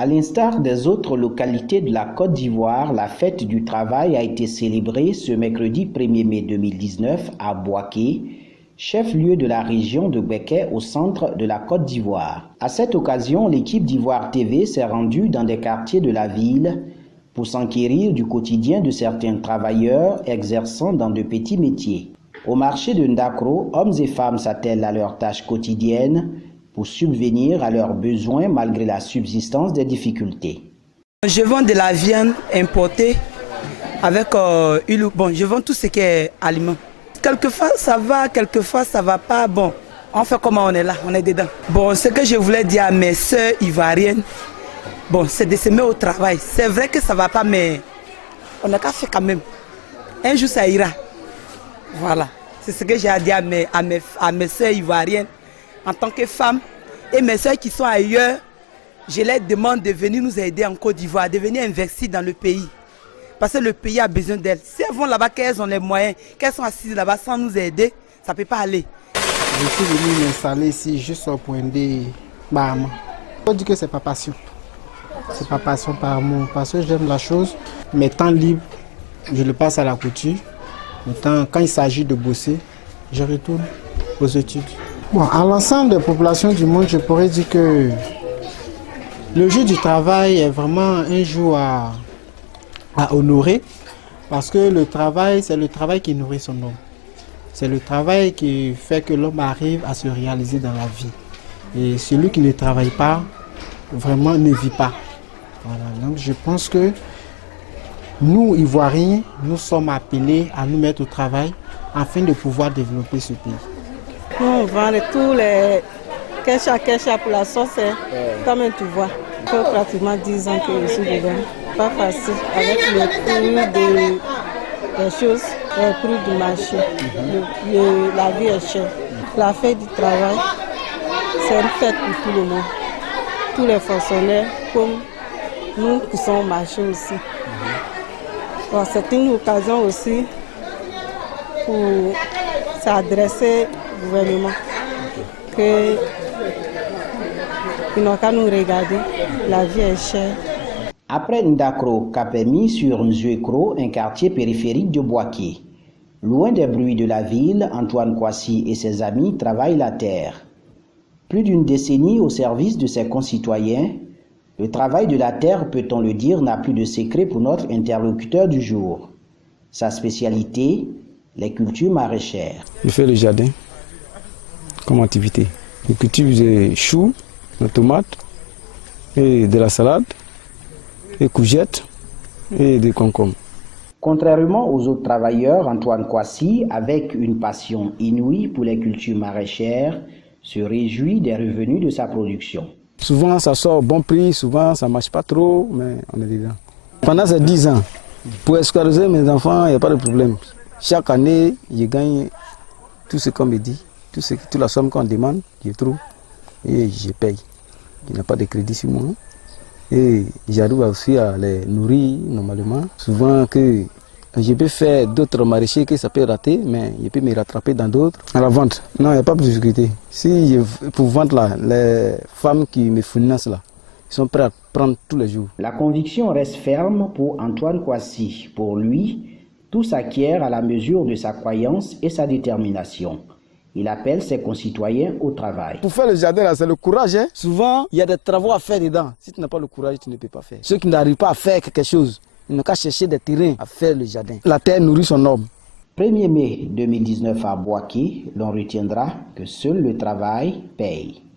À l'instar des autres localités de la Côte d'Ivoire, la fête du travail a été célébrée ce mercredi 1er mai 2019 à Bouaké, chef-lieu de la région de Béké au centre de la Côte d'Ivoire. À cette occasion, l'équipe d'Ivoire TV s'est rendue dans des quartiers de la ville pour s'enquérir du quotidien de certains travailleurs exerçant dans de petits métiers. Au marché de Ndakro, hommes et femmes s'attellent à leurs tâches quotidiennes pour subvenir à leurs besoins malgré la subsistance des difficultés. Je vends de la viande importée avec je vends tout ce qui est aliment. Quelquefois ça va, quelquefois ça va pas. Bon, on fait comment on est là, on est dedans. Bon, ce que je voulais dire à mes sœurs ivoiriennes, bon, c'est de se mettre au travail. C'est vrai que ça va pas, mais on n'a qu'à faire quand même. Un jour ça ira. Voilà, c'est ce que j'ai à dire à mes sœurs ivoiriennes. En tant que femme, et mes soeurs qui sont ailleurs, je leur demande de venir nous aider en Côte d'Ivoire, de venir investir dans le pays. Parce que le pays a besoin d'elles. Si elles vont là-bas, qu'elles ont les moyens, qu'elles sont assises là-bas sans nous aider, ça ne peut pas aller. Je suis venu m'installer ici juste au point de Bahama. Je dis que ce n'est pas passion. Ce n'est pas passion par amour, parce que j'aime la chose. Mes temps libres, je le passe à la couture. Maintenant, quand il s'agit de bosser, je retourne aux études. Bon, à l'ensemble des populations du monde, je pourrais dire que le jour du travail est vraiment un jour à honorer, parce que le travail, c'est le travail qui nourrit son homme. C'est le travail qui fait que l'homme arrive à se réaliser dans la vie. Et celui qui ne travaille pas, vraiment ne vit pas. Voilà, donc je pense que nous, Ivoiriens, nous sommes appelés à nous mettre au travail afin de pouvoir développer ce pays. Nous, on vend tous les kecha pour la sauce, comme tu vois. Ça fait pratiquement 10 ans que je suis dedans. Pas facile avec le prix des choses, le prix du marché. La vie est chère. La fête du travail, c'est une fête pour tout le monde. Tous les fonctionnaires, comme nous qui sommes au marché aussi. Bon, c'est une occasion aussi pour s'adresser au gouvernement. Ils n'ont qu'à nous regarder, la vie est chère. Après Ndakro, Kapemi sur Nzuekro, un quartier périphérique de Bouaké. Loin des bruits de la ville, Antoine Kouassi et ses amis travaillent la terre. Plus d'une décennie au service de ses concitoyens, le travail de la terre, peut-on le dire, n'a plus de secret pour notre interlocuteur du jour. Sa spécialité, les cultures maraîchères. Je fais le jardin comme activité. Je cultive des choux, des tomates, et de la salade, des courgettes et des concombres. Contrairement aux autres travailleurs, Antoine Kouassi, avec une passion inouïe pour les cultures maraîchères, se réjouit des revenus de sa production. Souvent ça sort au bon prix, souvent ça ne marche pas trop, mais on est dedans. Pendant ces 10 ans, pour escolariser mes enfants, il n'y a pas de problème. Chaque année, je gagne tout ce qu'on me dit, toute la somme qu'on demande, je trouve et je paye. Il n'y a pas de crédit sur moi. Et j'arrive aussi à les nourrir normalement. Souvent que je peux faire d'autres maraîchers que ça peut rater, mais je peux me rattraper dans d'autres. À la vente, non, il n'y a pas de difficulté. Si pour vendre là, les femmes qui me fournissent là, ils sont prêts à prendre tous les jours. La conviction reste ferme pour Antoine Kouassi. Pour lui, tout s'acquiert à la mesure de sa croyance et sa détermination. Il appelle ses concitoyens au travail. Pour faire le jardin, là, c'est le courage. Hein? Souvent, il y a des travaux à faire dedans. Si tu n'as pas le courage, tu ne peux pas faire. Ceux qui n'arrivent pas à faire quelque chose, ils n'ont qu'à chercher des terrains à faire le jardin. La terre nourrit son homme. 1er mai 2019 à Bouaké, l'on retiendra que seul le travail paye.